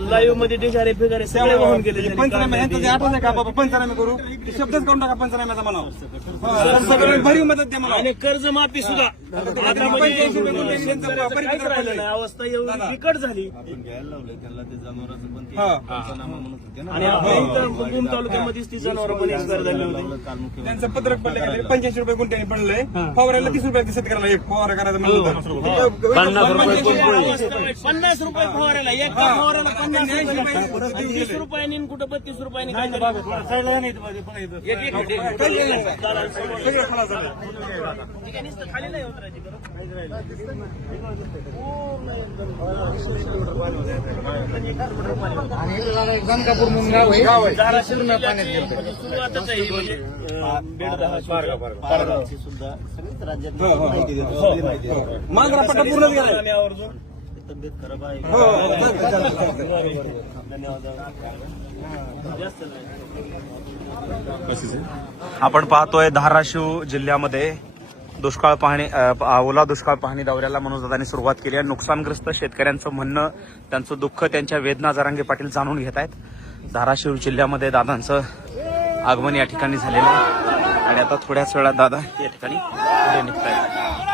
Live मध्ये ढिगारे फिगारे सगळे वाहून गेले. पंचनामे यांचं जे आठवण आहे का बाबा पंचनामे करू ते शब्दच करून टाका पंचनाम्याचा म्हणावं. सगळं भरीव मदत द्या मला. आणि कर्जमाफी सुद्धा आता म्हणजे काहीच राहिलं नाही. अवस्था एवढी बिकट झाली. आणि आपल्या इथं भूम तालुक्यामध्येच ती जनावर पण एक्सपायर झाली होती. त्यांचं पत्रक पडलं 85 रुपये गुंठ्याने पडलंय. फवारायला 30 रुपये शेतकऱ्याला एक फवारा करायचा म्हणलं 50 रुपये फवारायला एक फवारायला 30 रुपयांनी कुठं 32 रुपयांनी काय खाली नाही उतरायची. गणकापूर म्हणून गाव आहे. सुरुवातच आहे म्हणजे बेडदाहाची सुद्धा सगळीच राज्यात मांजरा पट्टा पूर्ण गेला. आणि आवर्जून तब्येत खराब आहे. आपण पाहतोय धाराशिव जिल्ह्यामध्ये दुष्काळ पाहणी ओला दुष्काळ पाहणी दौऱ्याला मनोजदादांनी सुरुवात केली आहे. नुकसानग्रस्त शेतकऱ्यांचं म्हणणं, त्यांचं दुःख, त्यांच्या वेदना जरांगे पाटील जाणून घेत आहेत. धाराशिव जिल्ह्यामध्ये दादांचं आगमन या ठिकाणी झालेलं आहे आणि आता थोड्याच वेळात दादा या ठिकाणी पुढे निघतायत.